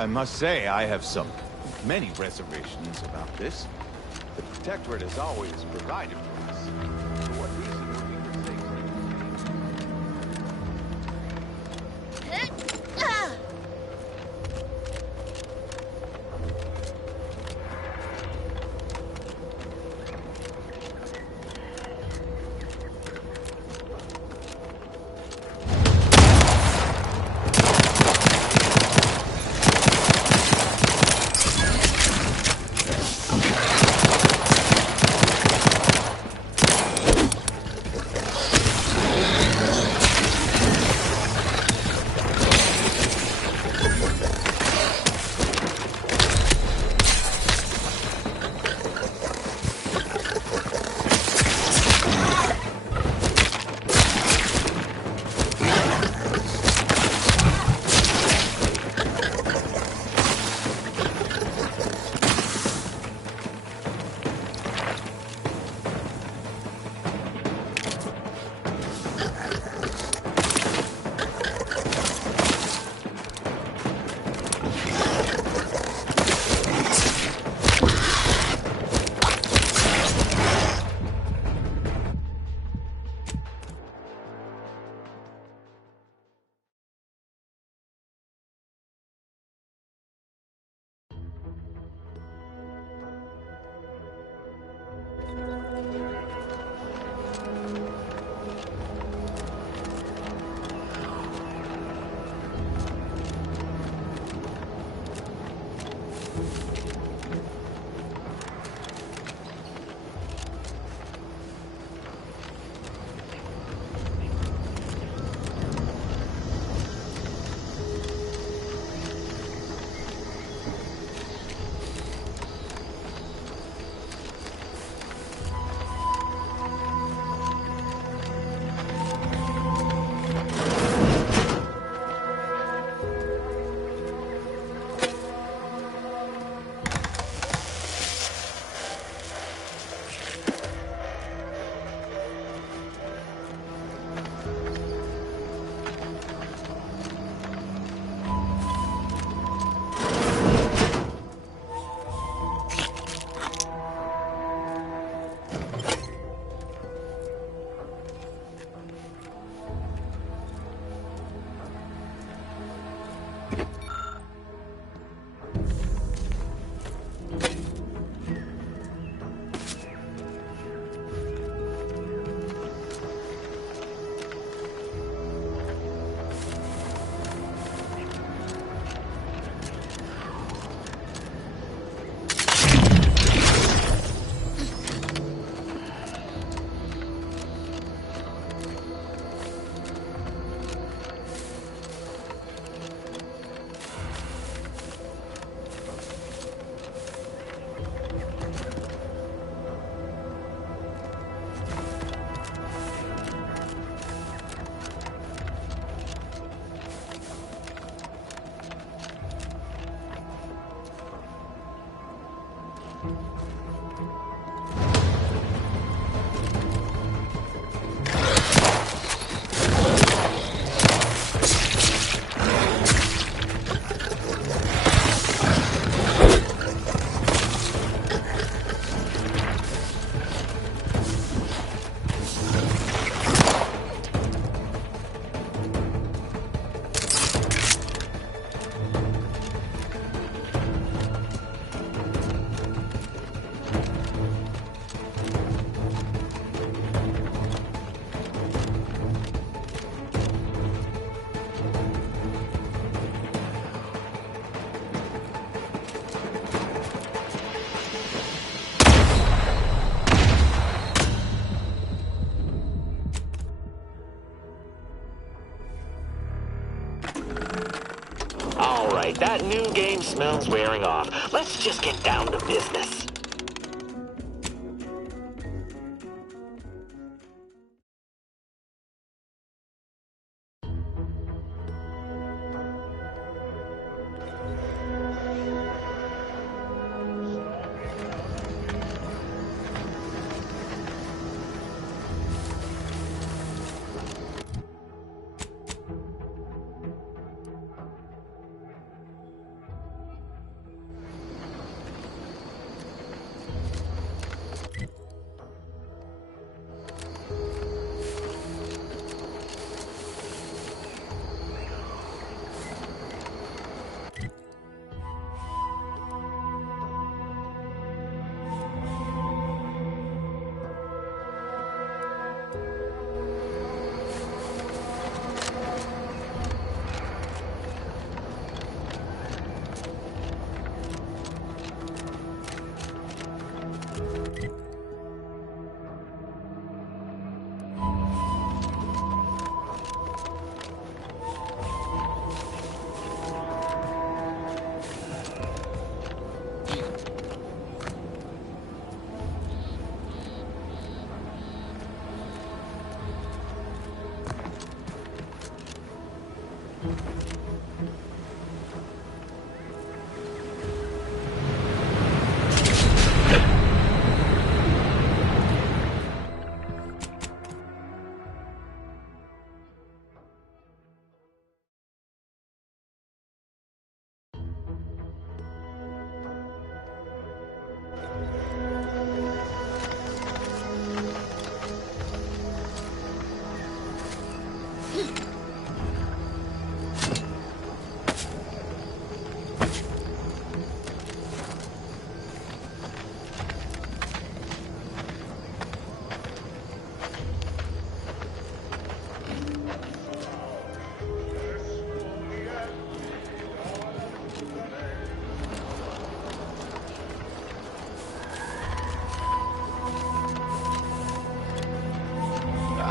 I must say, I have many reservations about this. The Protectorate has always provided for us. For what reason would we forsake right, that new game smells wearing off. Let's just get down to business.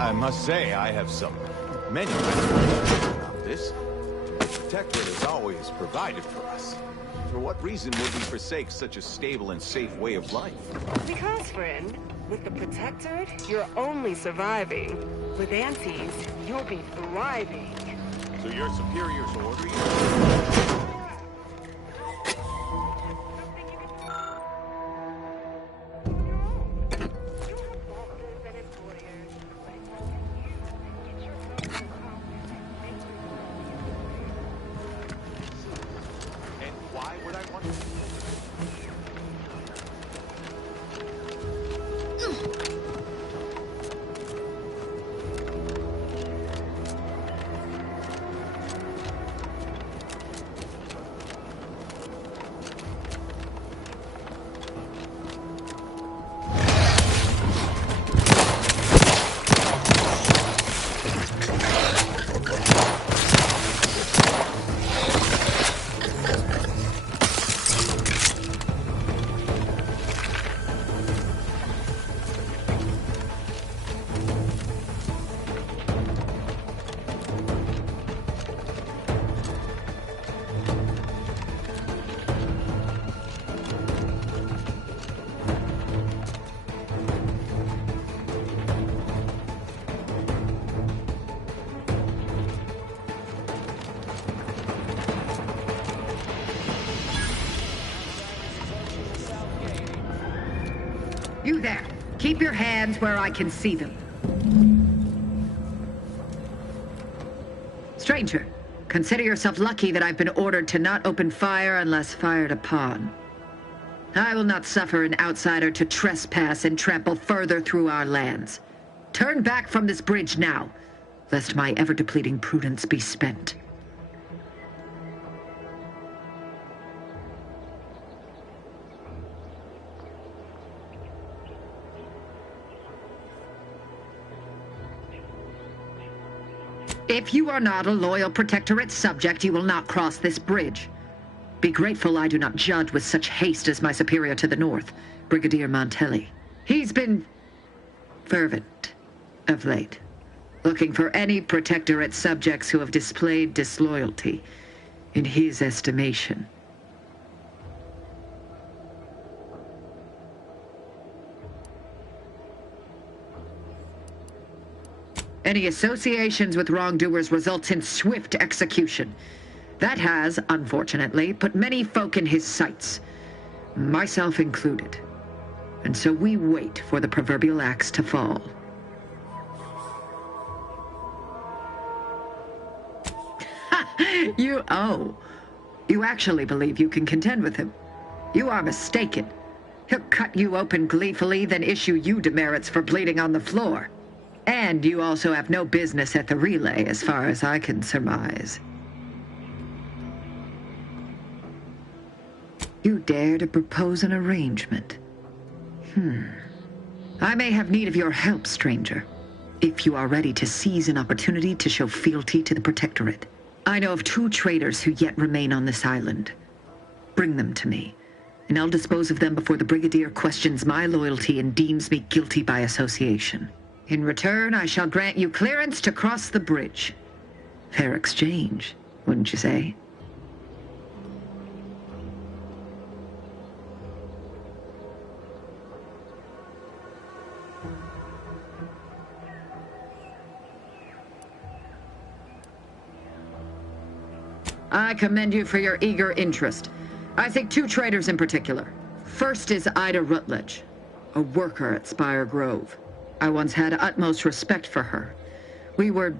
I must say, I have many reservations about this. The Protectorate has always provided for us. For what reason would we forsake such a stable and safe way of life? Because, friend, with the Protectorate, you're only surviving. With Antes, you'll be thriving. So your superiors order you? You there. Keep your hands where I can see them. Stranger, consider yourself lucky that I've been ordered to not open fire unless fired upon. I will not suffer an outsider to trespass and trample further through our lands. Turn back from this bridge now, lest my ever-depleting prudence be spent. If you are not a loyal Protectorate subject, you will not cross this bridge. Be grateful I do not judge with such haste as my superior to the north, Brigadier Montelli. He's been fervent of late, looking for any Protectorate subjects who have displayed disloyalty in his estimation. Any associations with wrongdoers results in swift execution. That has, unfortunately, put many folk in his sights, myself included. And so we wait for the proverbial axe to fall. You actually believe you can contend with him. You are mistaken. He'll cut you open gleefully, then issue you demerits for bleeding on the floor. And you also have no business at the relay, as far as I can surmise. You dare to propose an arrangement? I may have need of your help, stranger, if you are ready to seize an opportunity to show fealty to the Protectorate. I know of 2 traitors who yet remain on this island. Bring them to me, and I'll dispose of them before the Brigadier questions my loyalty and deems me guilty by association. In return, I shall grant you clearance to cross the bridge. Fair exchange, wouldn't you say? I commend you for your eager interest. I think 2 traitors in particular. First is Ida Rutledge, a worker at Spire Grove. I once had utmost respect for her. We were...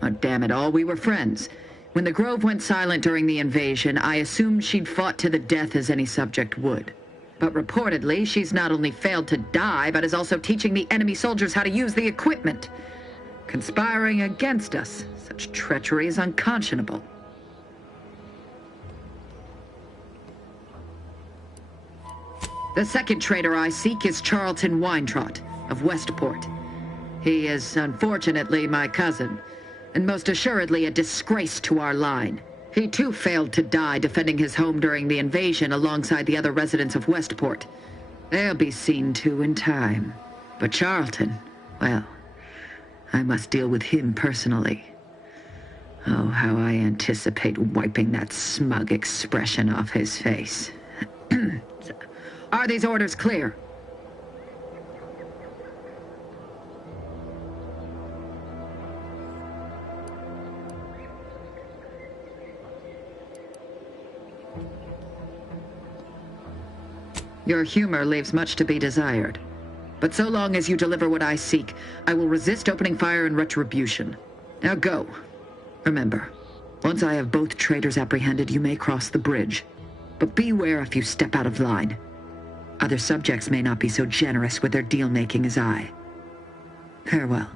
oh, damn it all, we were friends. When the Grove went silent during the invasion, I assumed she'd fought to the death as any subject would. But reportedly, she's not only failed to die, but is also teaching the enemy soldiers how to use the equipment. Conspiring against us. Such treachery is unconscionable. The second traitor I seek is Charlton Weintrot of Westport. He is, unfortunately, my cousin, and most assuredly a disgrace to our line. He too failed to die defending his home during the invasion alongside the other residents of Westport. They'll be seen to in time. But Charlton, well, I must deal with him personally. Oh, how I anticipate wiping that smug expression off his face. Are these orders clear? Your humor leaves much to be desired. But so long as you deliver what I seek, I will resist opening fire in retribution. Now go. Remember, once I have both traitors apprehended, you may cross the bridge. But beware if you step out of line. Other subjects may not be so generous with their deal-making as I. Farewell.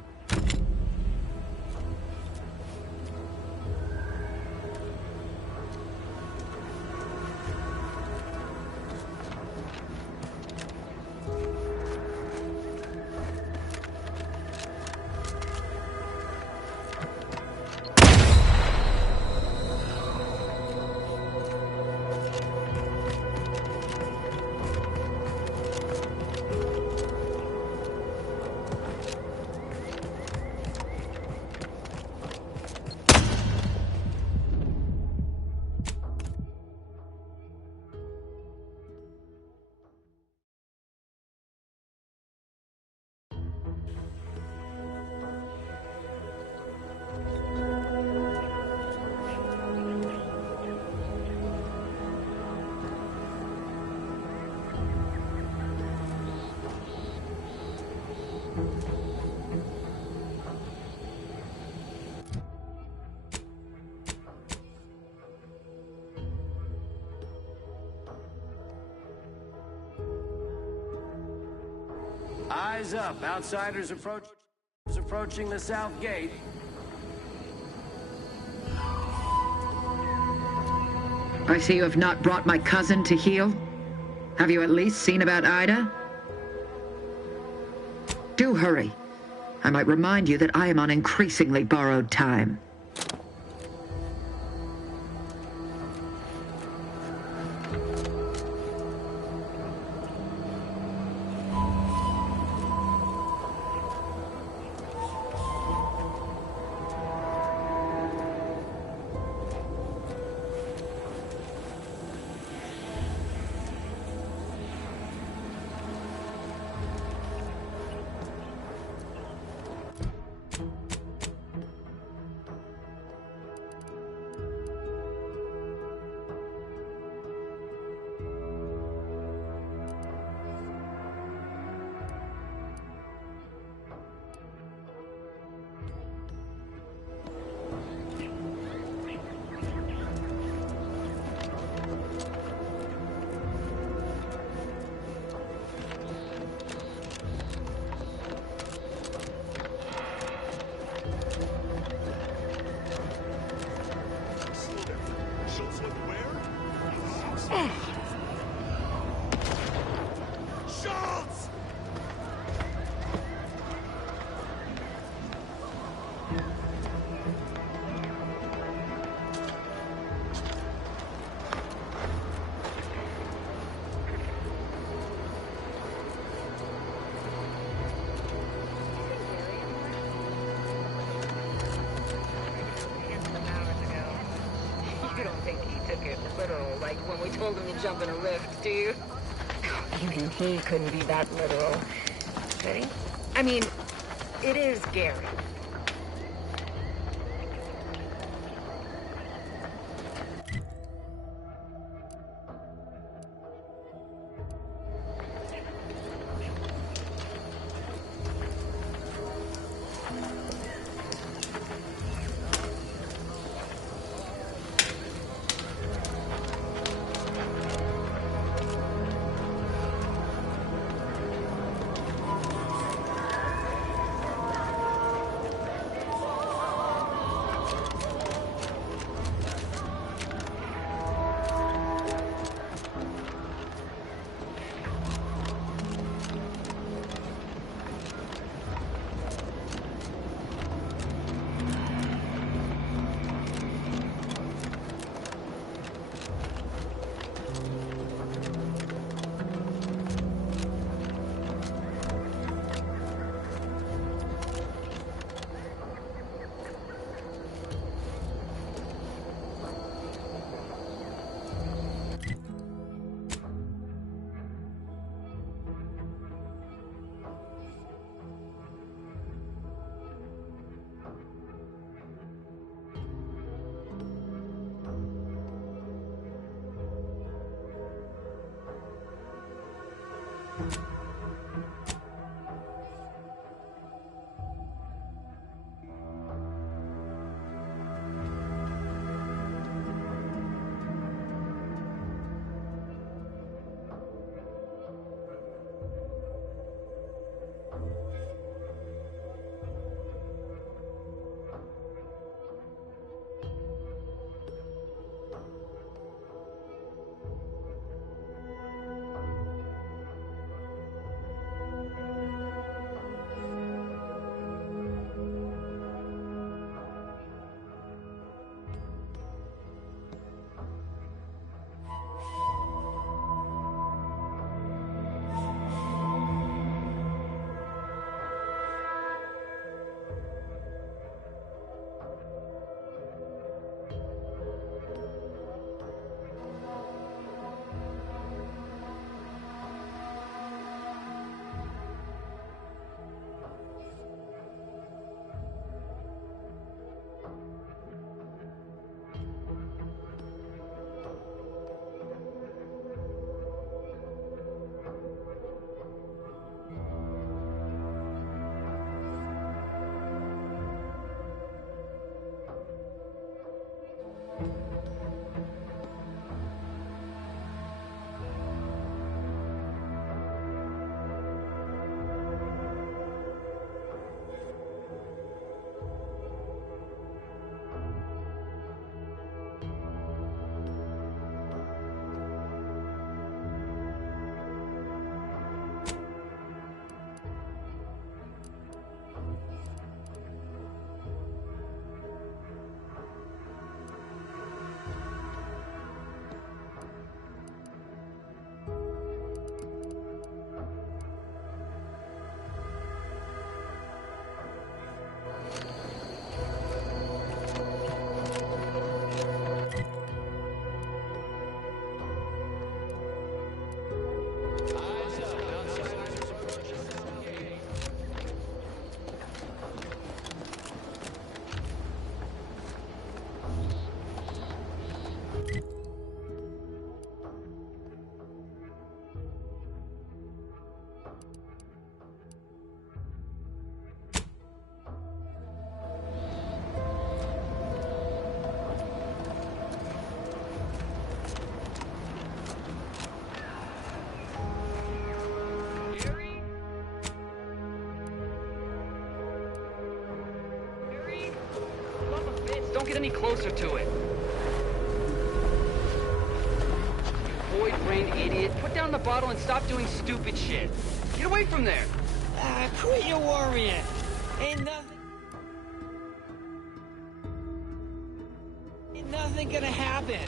Eyes up. Outsiders approaching the south gate. I see you have not brought my cousin to heal. Have you at least seen about Ida? Do hurry. I might remind you that I am on increasingly borrowed time. When we told him to jump in a rift, do you? Even he couldn't be that literal. Okay? I mean, it is Gary. don't get any closer to it. You void-brained idiot. Put down the bottle and stop doing stupid shit. Get away from there. Quit your worrying. Ain't nothing gonna happen.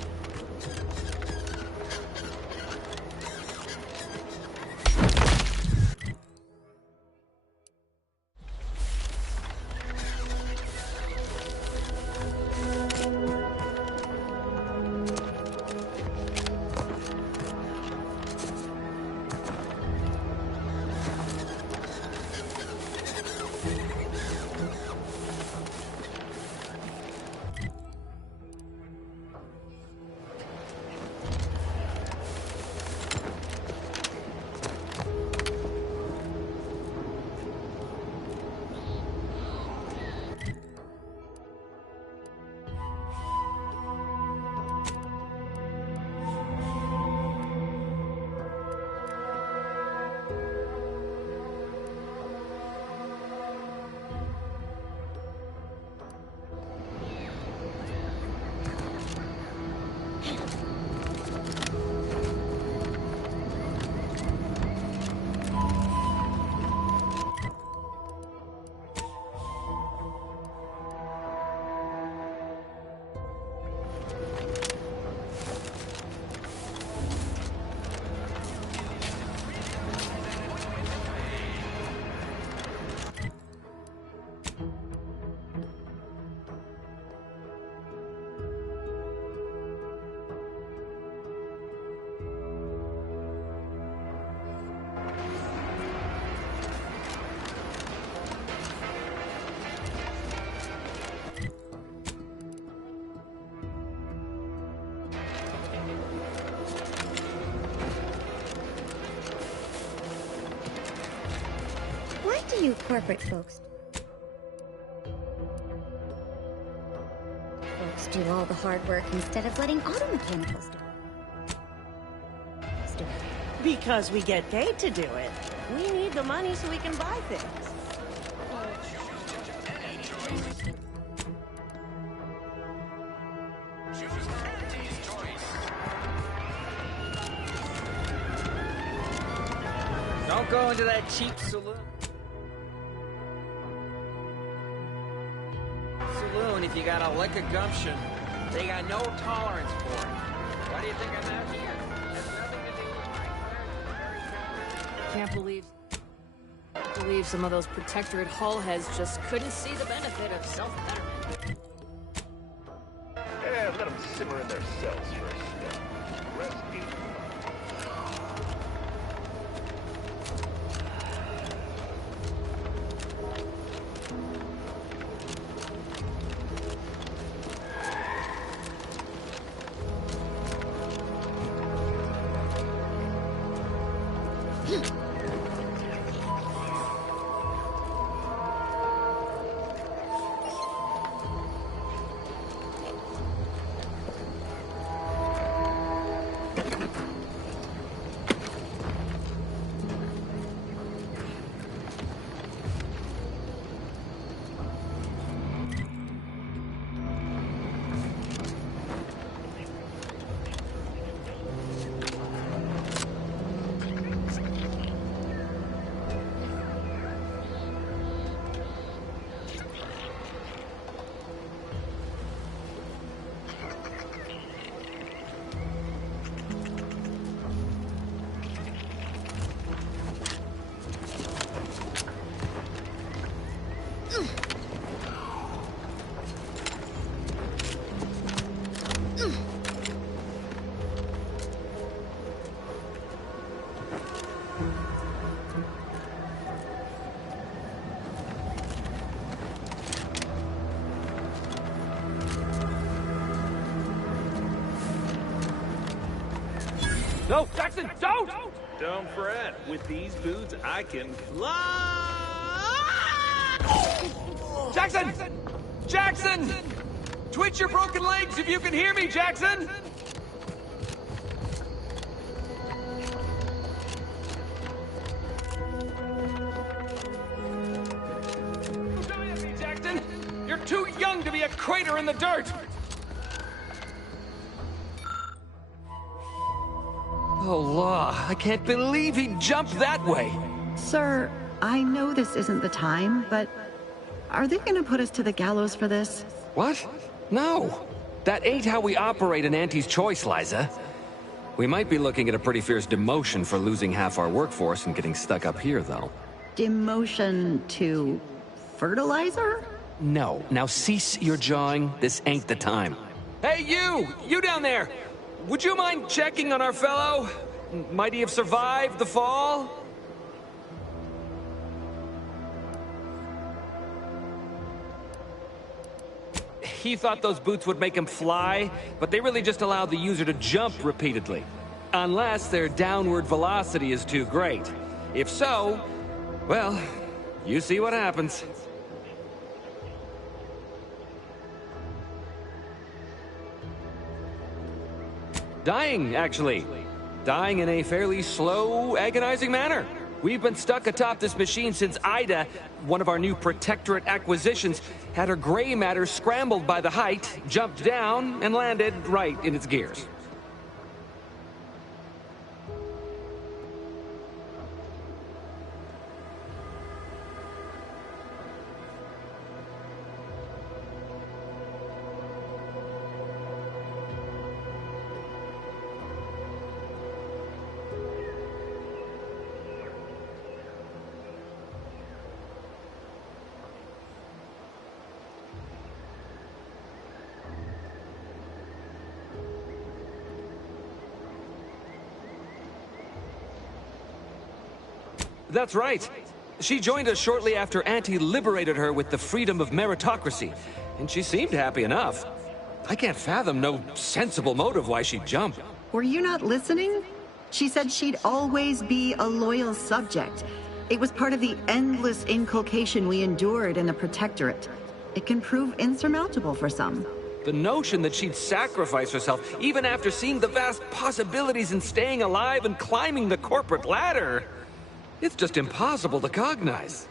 Why do you corporate folks do all the hard work instead of letting auto mechanicals do it? Because we get paid to do it. We need the money so we can buy things. Don't go into that cheap saloon if you got a lick of gumption. They got no tolerance for it. Why do you think I'm out here? Has nothing to do with my Can't believe some of those protectorate hull heads just couldn't see the benefit of self-betterment. Yeah, let them simmer in their cells for a step. Rest easy. No, Jackson, don't! Don't fret. With these boots, I can fly. Jackson! Jackson! Twitch your broken legs if you can hear me, Jackson! Don't die at me, Jackson! You're too young young to be a crater in the dirt! Oh, law, I can't believe he jumped that way! Sir, I know this isn't the time, but are they gonna put us to the gallows for this? What? No! That ain't how we operate in Auntie's Choice, Liza. We might be looking at a pretty fierce demotion for losing half our workforce and getting stuck up here, though. Demotion to fertilizer? No. Now cease your jawing. This ain't the time. Hey, you! You down there! Would you mind checking on our fellow? Might he have survived the fall? He thought those boots would make him fly, but they really just allow the user to jump repeatedly. Unless their downward velocity is too great. If so, well, you see what happens. Dying, actually. Dying in a fairly slow, agonizing manner. We've been stuck atop this machine since Ida, one of our new Protectorate acquisitions, had her gray matter scrambled by the height, jumped down, and landed right in its gears. That's right. She joined us shortly after Auntie liberated her with the freedom of meritocracy, and she seemed happy enough. I can't fathom no sensible motive why she'd jump. Were you not listening? She said she'd always be a loyal subject. It was part of the endless inculcation we endured in the Protectorate. It can prove insurmountable for some. The notion that she'd sacrifice herself, even after seeing the vast possibilities in staying alive and climbing the corporate ladder... It's just impossible to cognize.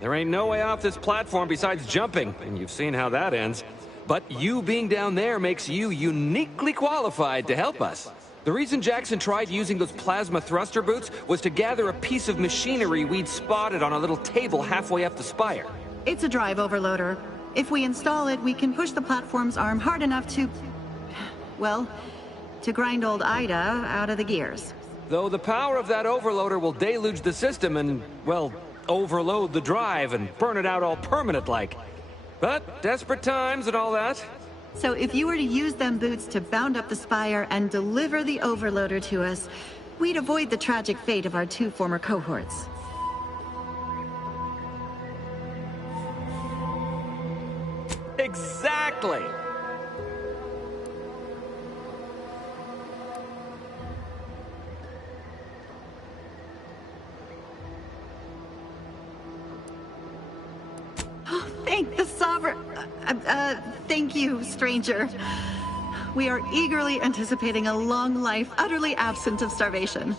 There ain't no way off this platform besides jumping, and you've seen how that ends. But you being down there makes you uniquely qualified to help us. The reason Jackson tried using those plasma thruster boots was to gather a piece of machinery we'd spotted on a little table halfway up the spire. It's a drive overloader. If we install it, we can push the platform's arm hard enough to... well, to grind old Ida out of the gears. Though the power of that overloader will deluge the system and, well, overload the drive and burn it out all permanent-like. But desperate times and all that. So if you were to use them boots to bound up the spire and deliver the overloader to us, we'd avoid the tragic fate of our 2 former cohorts. Exactly! Thank the Sovereign... thank you, stranger. We are eagerly anticipating a long life utterly absent of starvation.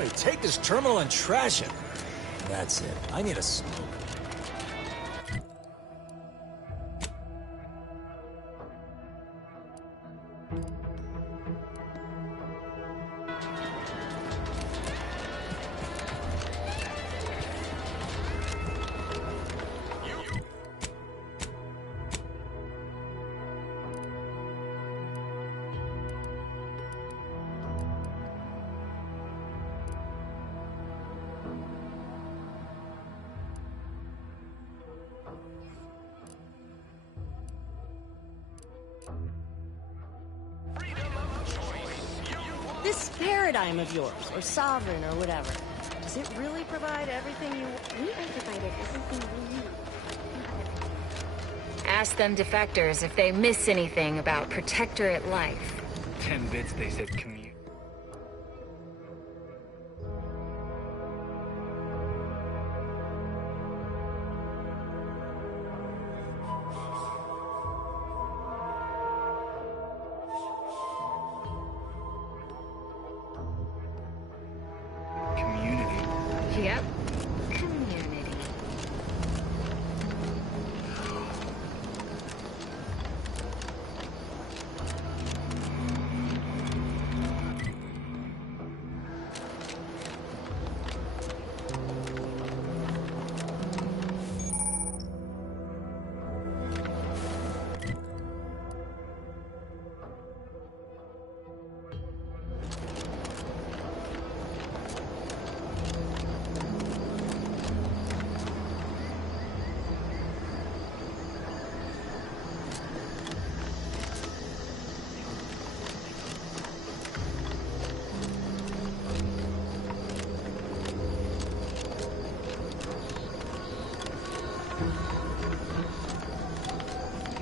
Joey, take this terminal and trash it. That's it. I need a smoke. This paradigm of yours, or sovereign, or whatever, does it really provide everything you want? We have provided everything we need. Ask them defectors if they miss anything about Protectorate life. 10 bits, they said commute. Yep. Community.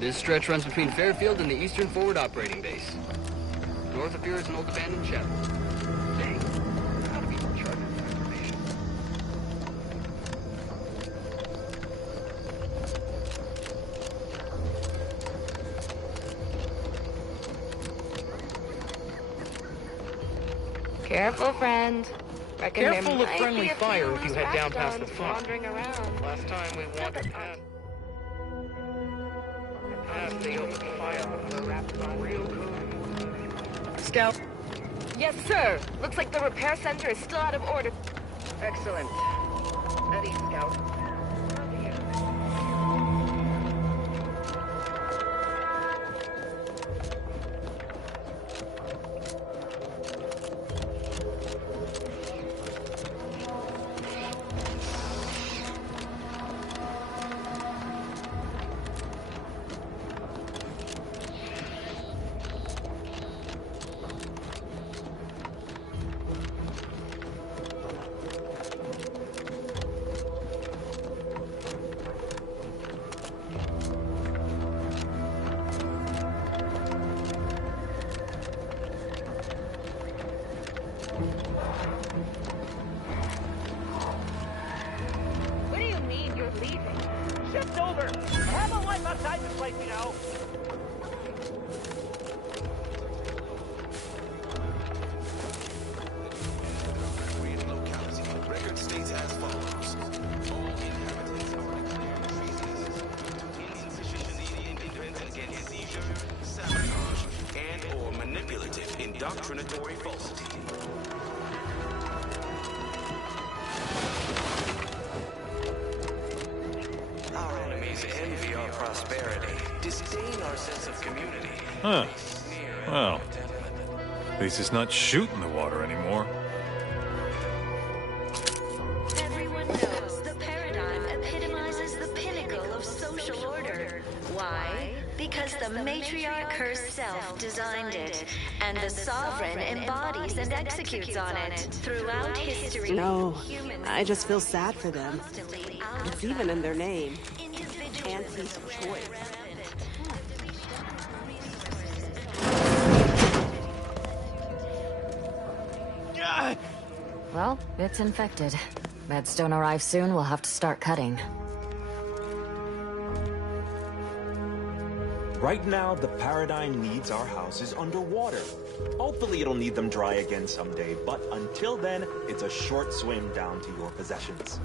This stretch runs between Fairfield and the Eastern Forward Operating Base. North of here is an old abandoned chapel. Dang, how to be charged for information. Careful, friend. Reckon Careful there with might friendly be a fire few if you head down past the mastodons farm. wandering around. Last time we wandered past the open fire was real good. Scout. Yes, sir. Looks like the repair center is still out of order. Excellent. Eddie, Scout. What do you mean you're leaving? Shift over! I have a wife outside this place, you know! Record states as follows. All inhabitants are declared insufficient independence against seizure, sabotage, and/or manipulative indoctrinatory falsity. Our enemies envy our prosperity, disdain our sense of community. Huh. Well, at least it's not shooting the water anymore. Everyone knows the paradigm epitomizes the pinnacle of social order. Why? Because the matriarch herself designed it, and the sovereign embodies and executes on it. Throughout history, No, I just feel sad for them. It's even in their name. Anti-choice. Well, it's infected. Meds don't arrive soon, we'll have to start cutting. Right now, the Paradigm needs our houses underwater. Hopefully it'll need them dry again someday, but until then, it's a short swim down to your possessions.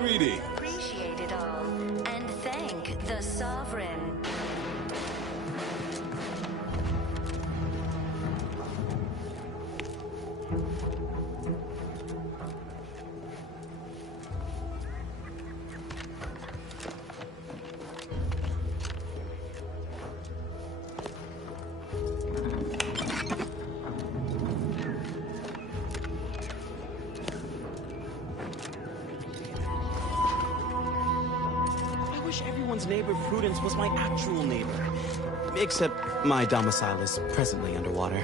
Greetings. Appreciate it all and thank the Sovereign. Everyone's neighbor Prudence was my actual neighbor. Except my domicile is presently underwater.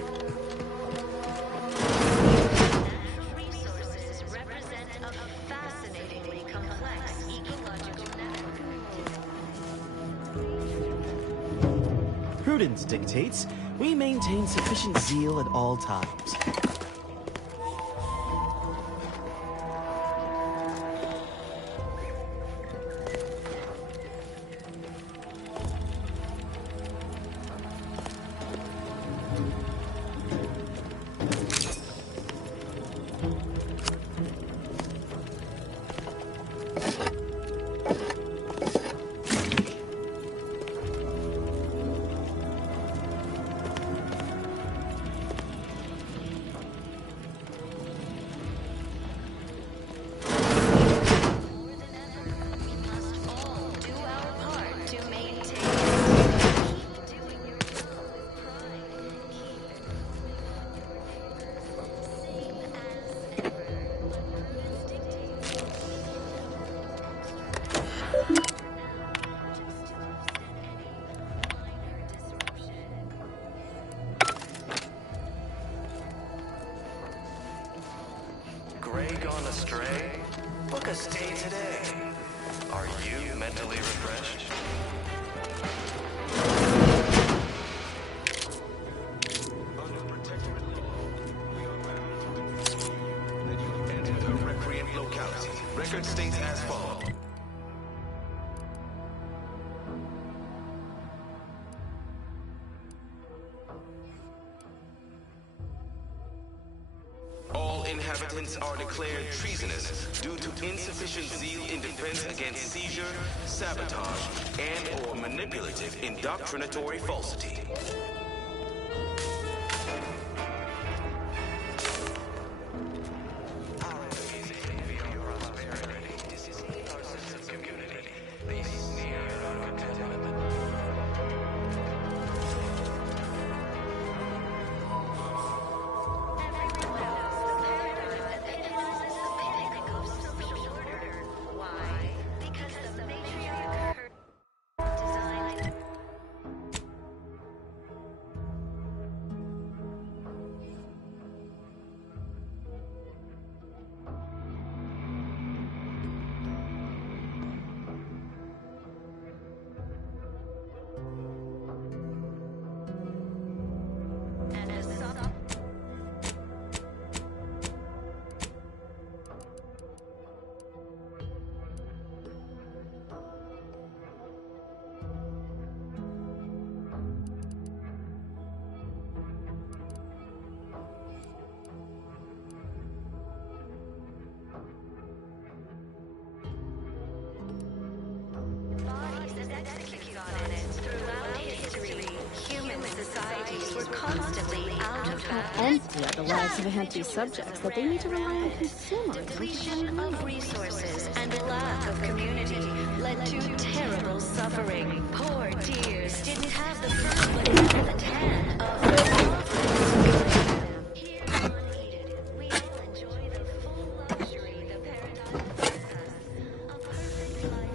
Resources represent a fascinatingly complex ecological network. Prudence dictates we maintain sufficient zeal at all times. Gray gone astray? Book a stay today. Are you mentally refreshed? Enter the recreant locality. Record states as follows. Inhabitants are declared treasonous due to insufficient zeal in defense against seizure, sabotage, and/or manipulative indoctrinatory falsity. Empty are the lives of anti-subjects that they need to rely on consumerism. Depletion of resources and lack of community led to terrible suffering. Poor dears didn't have the privilege of the tan of the Here unneeded, we will enjoy the full luxury the paradise offers us. A perfect life.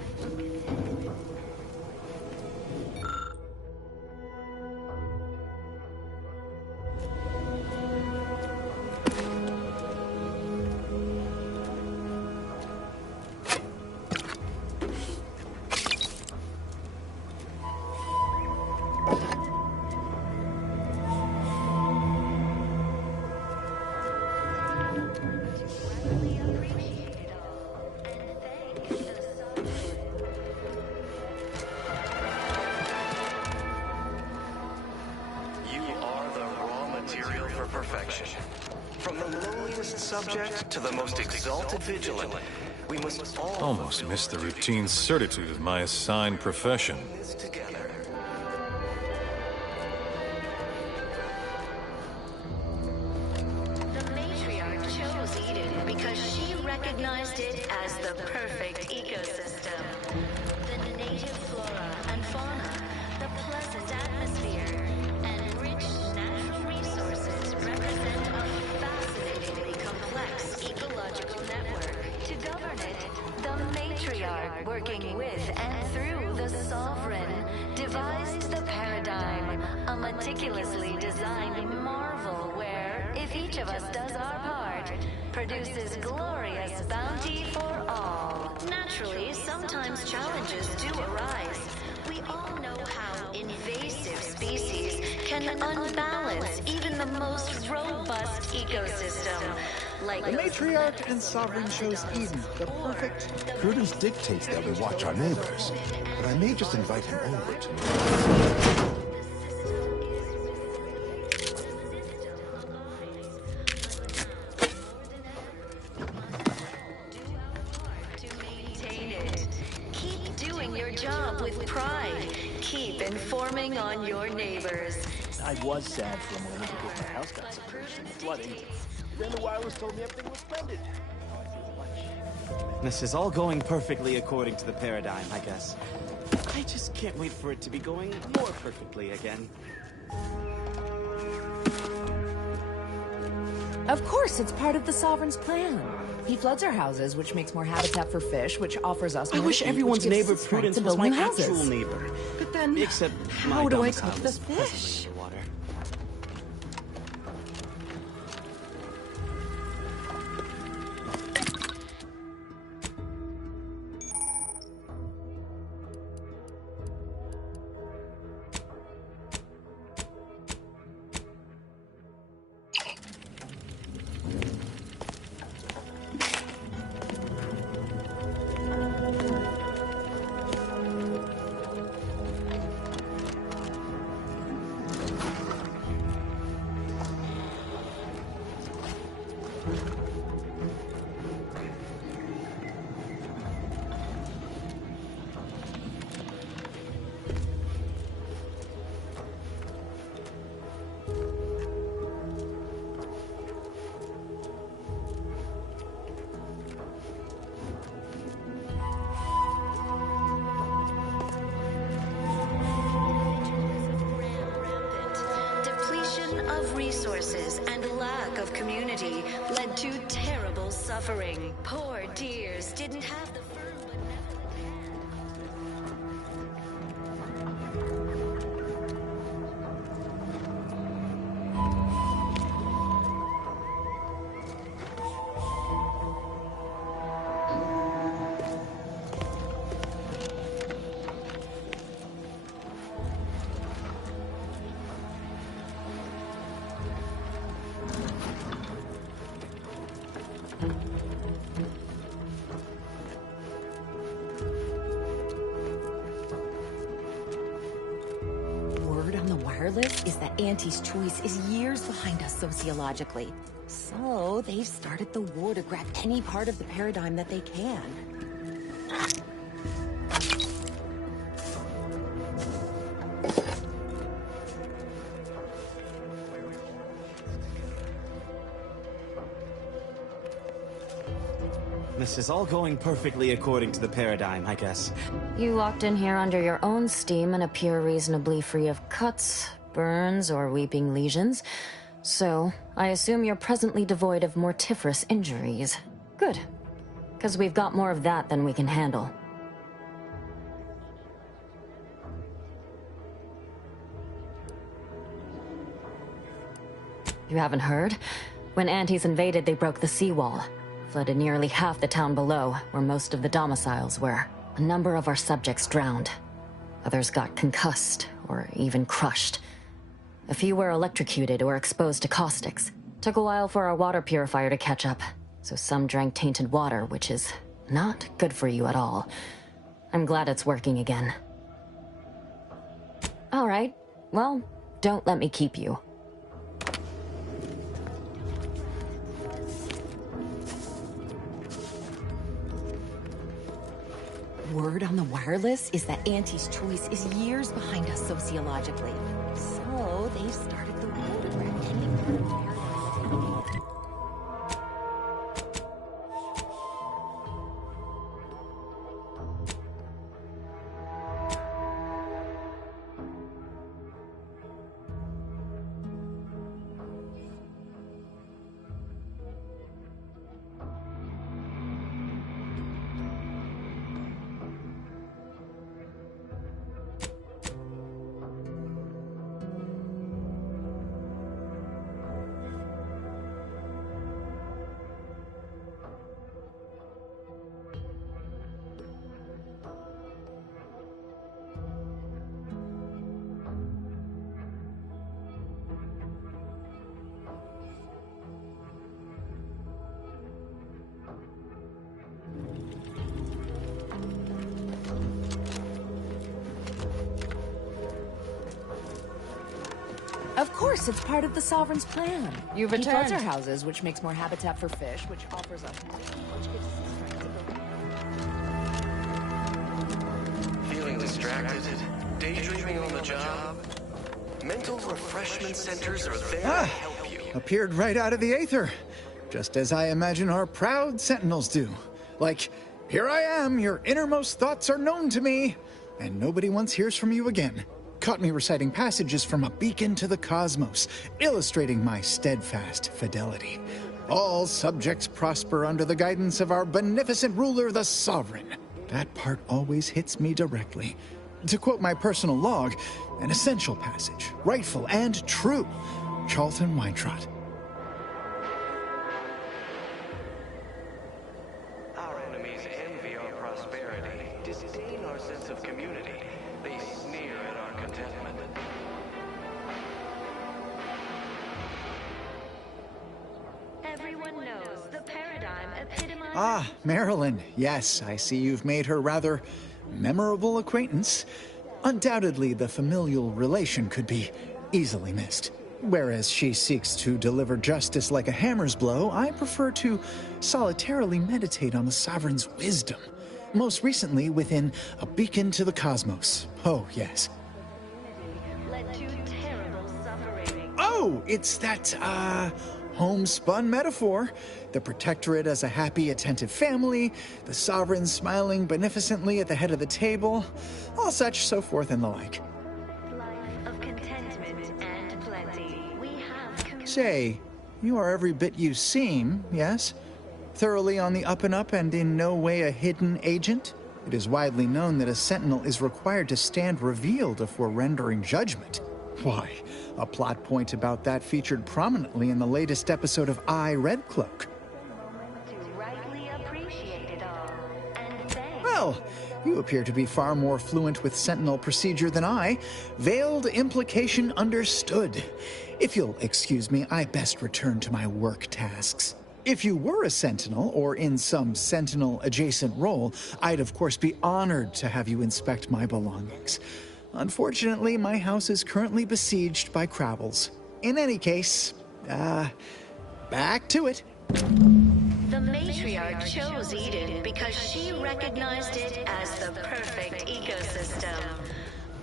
subject to the most exalted vigilant, we must all... Almost missed the routine certitude of my assigned profession. The matriarch chose Eden because she recognized it as the perfect ecosystem. The native flora and fauna, the pleasant atmosphere, and rich natural resources represent a fascinatingly complex ecological network. To govern it, the matriarch, working with and through the sovereign, devised the paradigm, a meticulously designed marvel where, if each of us does our part, produces glorious bounty for all. Naturally, sometimes challenges do arise. We all know how invasive species can unbalance even the most robust ecosystem. Like the matriarch and sovereign chose Eden, the perfect... Prudence dictates that we watch our neighbors, but I may just invite him over to... Keep doing your job with pride. Keep informing on your neighbors. I was sad for a moment because my house got submerged in the flooding. Then the wireless told me everything was splendid. This is all going perfectly according to the paradigm, I guess. I just can't wait for it to be going more perfectly again. Of course, it's part of the Sovereign's plan. He floods our houses, which makes more habitat for fish, which offers us more I wish heat, everyone's which gives neighbor us strength Prudence to was build my new houses. actual neighbor. But then, except how my do I domicile cook the is presently fish? underwater. Resources and lack of community led to terrible suffering. Poor deers didn't have the firm Is that Auntie's choice is years behind us sociologically. So they've started the war to grab any part of the paradigm that they can. This is all going perfectly according to the paradigm, I guess. You walked in here under your own steam and appear reasonably free of cuts, burns, or weeping lesions. So, I assume you're presently devoid of mortiferous injuries. Good. Because we've got more of that than we can handle. You haven't heard? When Antes invaded, they broke the seawall. Flooded nearly half the town below, where most of the domiciles were. A number of our subjects drowned. Others got concussed, or even crushed. A few were electrocuted or exposed to caustics. Took a while for our water purifier to catch up, so some drank tainted water, which is not good for you at all. I'm glad it's working again. All right, well, don't let me keep you. Word on the wireless is that Auntie's choice is years behind us sociologically. So they've started the war to grab any part of the paradigm. Of course, it's part of the Sovereign's plan. You've He returned. floods our houses, which makes more habitat for fish, which offers us... Feeling distracted? Daydreaming on the job? Mental refreshment centers are there to help you. Appeared right out of the aether. Just as I imagine our proud sentinels do. Like, here I am, your innermost thoughts are known to me, and nobody once hears from you again. Caught me reciting passages from a beacon to the cosmos, illustrating my steadfast fidelity. All subjects prosper under the guidance of our beneficent ruler, the Sovereign. That part always hits me directly. To quote my personal log, an essential passage, rightful and true. Charlton Weintrott. Our enemies envy our prosperity, disdain our sense of community. They sneer at our contentment. Everyone knows the paradigm epitomizes... Ah, Marilyn. Yes, I see you've made her rather memorable acquaintance. Undoubtedly, the familial relation could be easily missed. Whereas she seeks to deliver justice like a hammer's blow, I prefer to solitarily meditate on the Sovereign's wisdom. Most recently within A Beacon to the Cosmos. Oh, yes. led to terrible suffering. Oh, it's that, homespun metaphor. The Protectorate as a happy, attentive family, the Sovereign smiling beneficently at the head of the table, all such, so forth and the like. Life of contentment and plenty. We have... Say, you are every bit you seem, yes? Thoroughly on the up and up and in no way a hidden agent? It is widely known that a sentinel is required to stand revealed before rendering judgment. Why, a plot point about that featured prominently in the latest episode of I, Red Cloak. To rightly appreciate it all. And thanks. Well, you appear to be far more fluent with sentinel procedure than I. Veiled implication understood. If you'll excuse me, I best return to my work tasks. If you were a sentinel, or in some sentinel-adjacent role, I'd of course be honored to have you inspect my belongings. Unfortunately, my house is currently besieged by Crabbles. In any case, back to it. The matriarch chose Eden because she recognized it as the perfect ecosystem.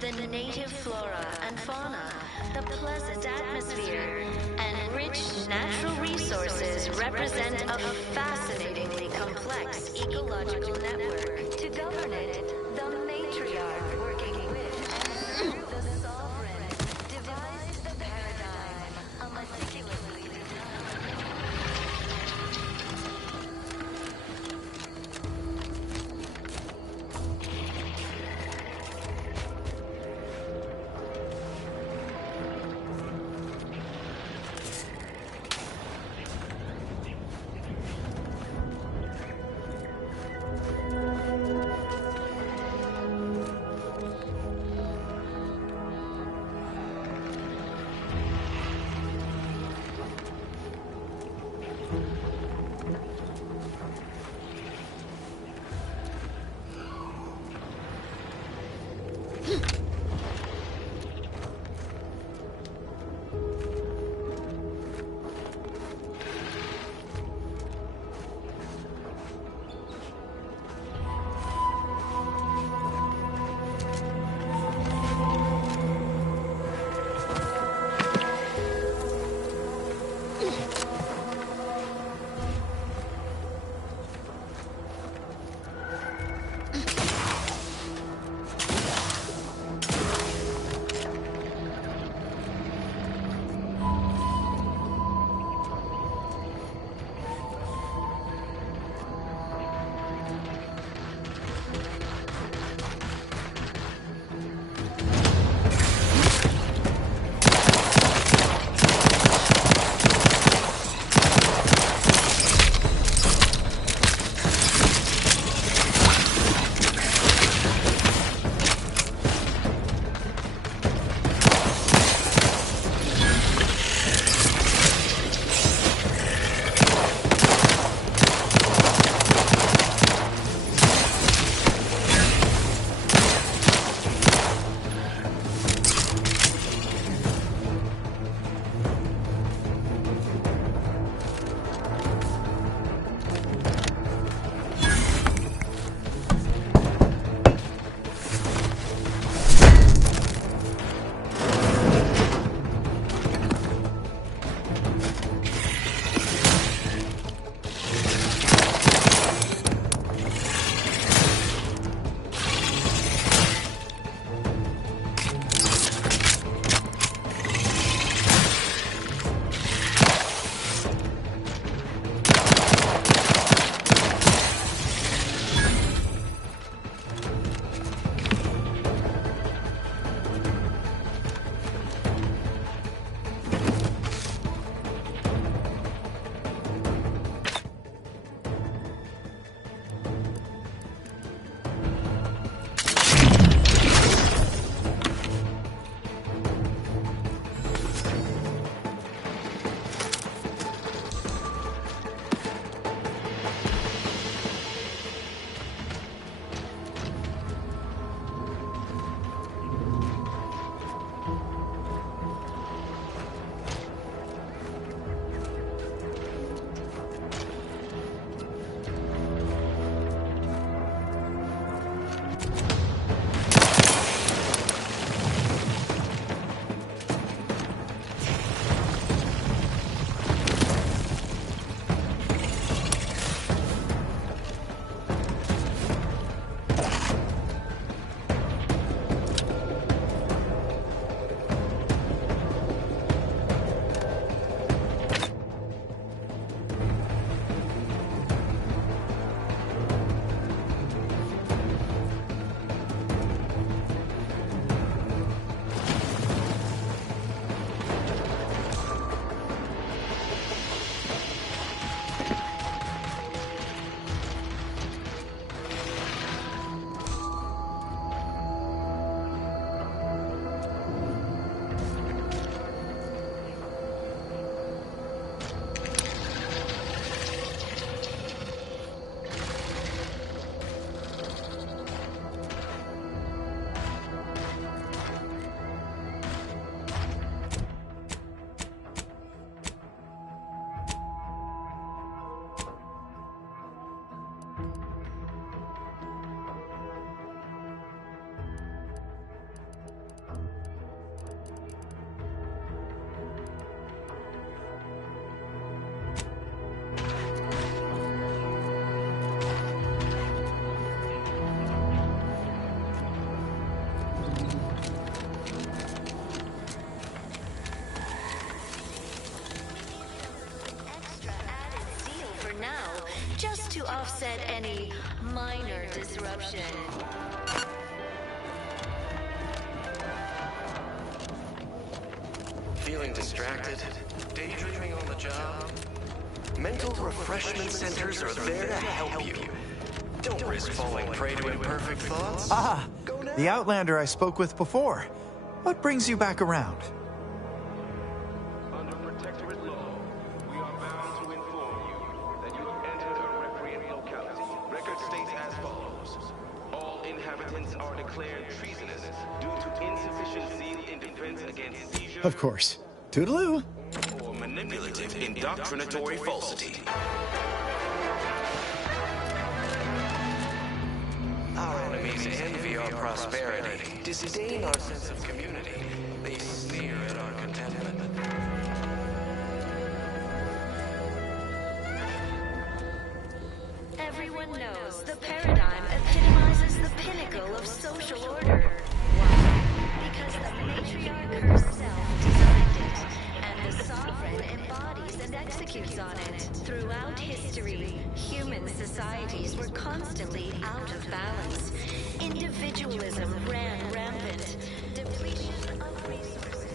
The native flora and fauna, the pleasant atmosphere, and rich natural resources represent a fascinatingly complex ecological network. To govern it, the matriarch working with and through the sovereign devised the paradigm, a meticulously designed... to offset any minor disruption. Feeling distracted? Daydreaming on the job? Mental refreshment centers are there to help you. Don't risk falling prey to imperfect thoughts. Ah, the Outlander I spoke with before. What brings you back around? Under protectorate law, we are bound to inform you that you have entered a recreant locality. Record states as follows. All inhabitants are declared treasonous due to insufficient zeal in defense against seizure. Of course. Toodaloo. Or manipulative indoctrinatory falsity. Our enemies envy our prosperity, disdain our sense of community. They sneer at our contentment. Everyone knows the paradigm epitomizes the pinnacle of social order. Why? Because the matriarch herself designed it, and the sovereign embodies and executes on it. Throughout history, human societies were constantly out of balance. Individualism ran rampant. Depletion of resources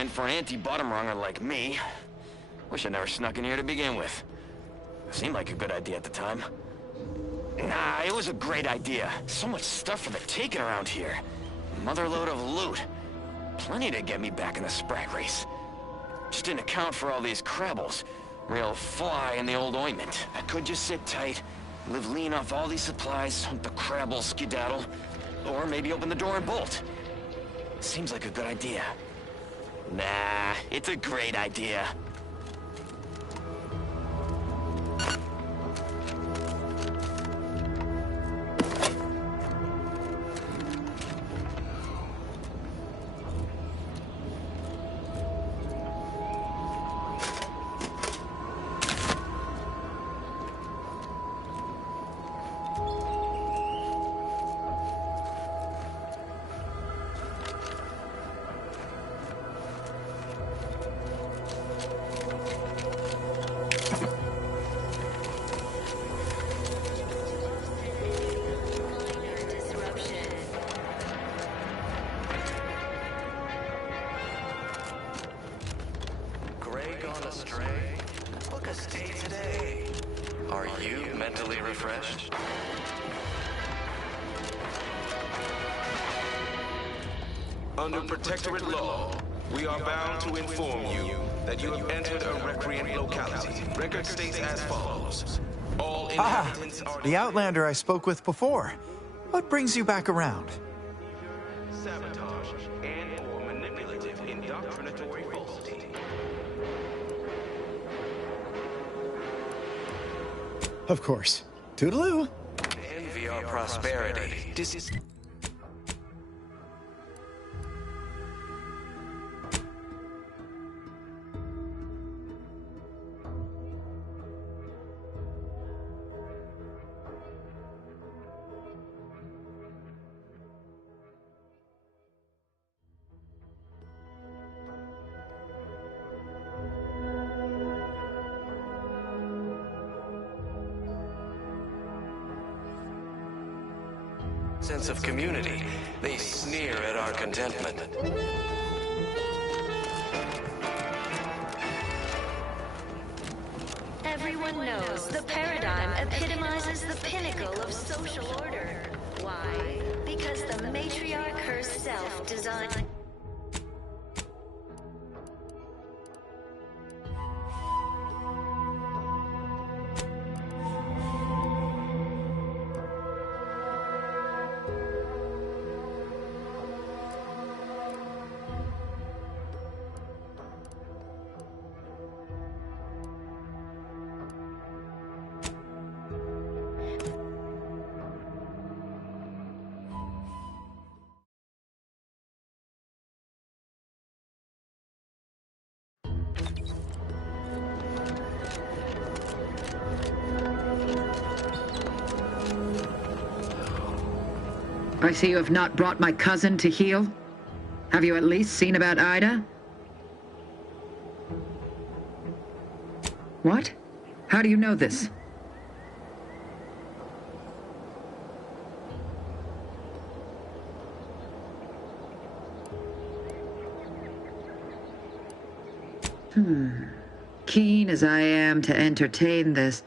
and for an anti-bottom runger like me. Wish I never snuck in here to begin with. Seemed like a good idea at the time. Nah, it was a great idea. So much stuff for the taking around here. Motherload of loot. Plenty to get me back in the sprite race. Just didn't account for all these crabbles. Real fly in the old ointment. I could just sit tight, live lean off all these supplies, hope the crabbles skedaddle, or maybe open the door and bolt. Seems like a good idea. Nah, it's a great idea. Under protectorate law, we are bound to inform you that you have entered a recreant locality. Record states as follows. All inhabitants are the Outlander I spoke with before. What brings you back around? Sabotage and or manipulative indoctrinatory falsity. Of course. Toodaloo. Envy our prosperity. sense of community. They sneer at our contentment. Everyone knows the paradigm epitomizes the pinnacle of social order. Why? Because the matriarch herself designed... I see you have not brought my cousin to heal. Have you at least seen about Ida? What? How do you know this? Keen as I am to entertain this,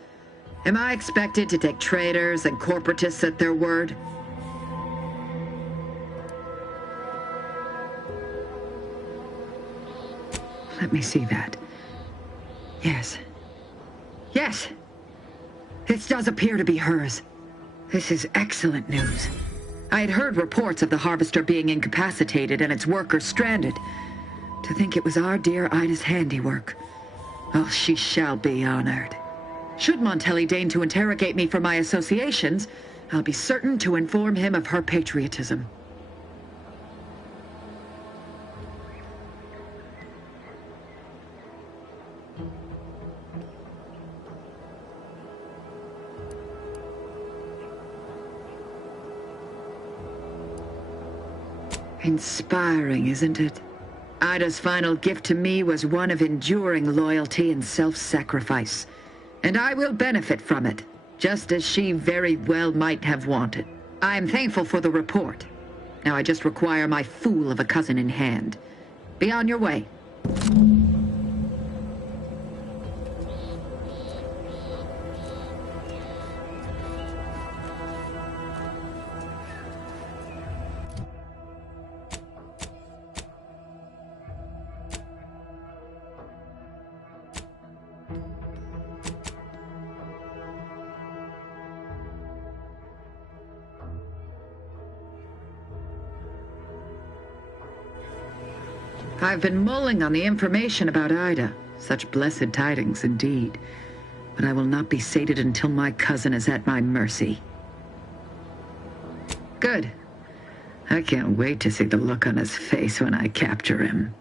am I expected to take traitors and corporatists at their word? Let me see that. Yes. Yes! This does appear to be hers. This is excellent news. I had heard reports of the Harvester being incapacitated and its workers stranded. To think it was our dear Ida's handiwork. Oh, she shall be honored. Should Montelli deign to interrogate me for my associations, I'll be certain to inform him of her patriotism. Inspiring, isn't it? Ida's final gift to me was one of enduring loyalty and self-sacrifice. And I will benefit from it, just as she very well might have wanted. I am thankful for the report. Now I just require my fool of a cousin in hand. Be on your way. I've been mulling on the information about Ida. Such blessed tidings indeed. But I will not be sated until my cousin is at my mercy. Good. I can't wait to see the look on his face when I capture him.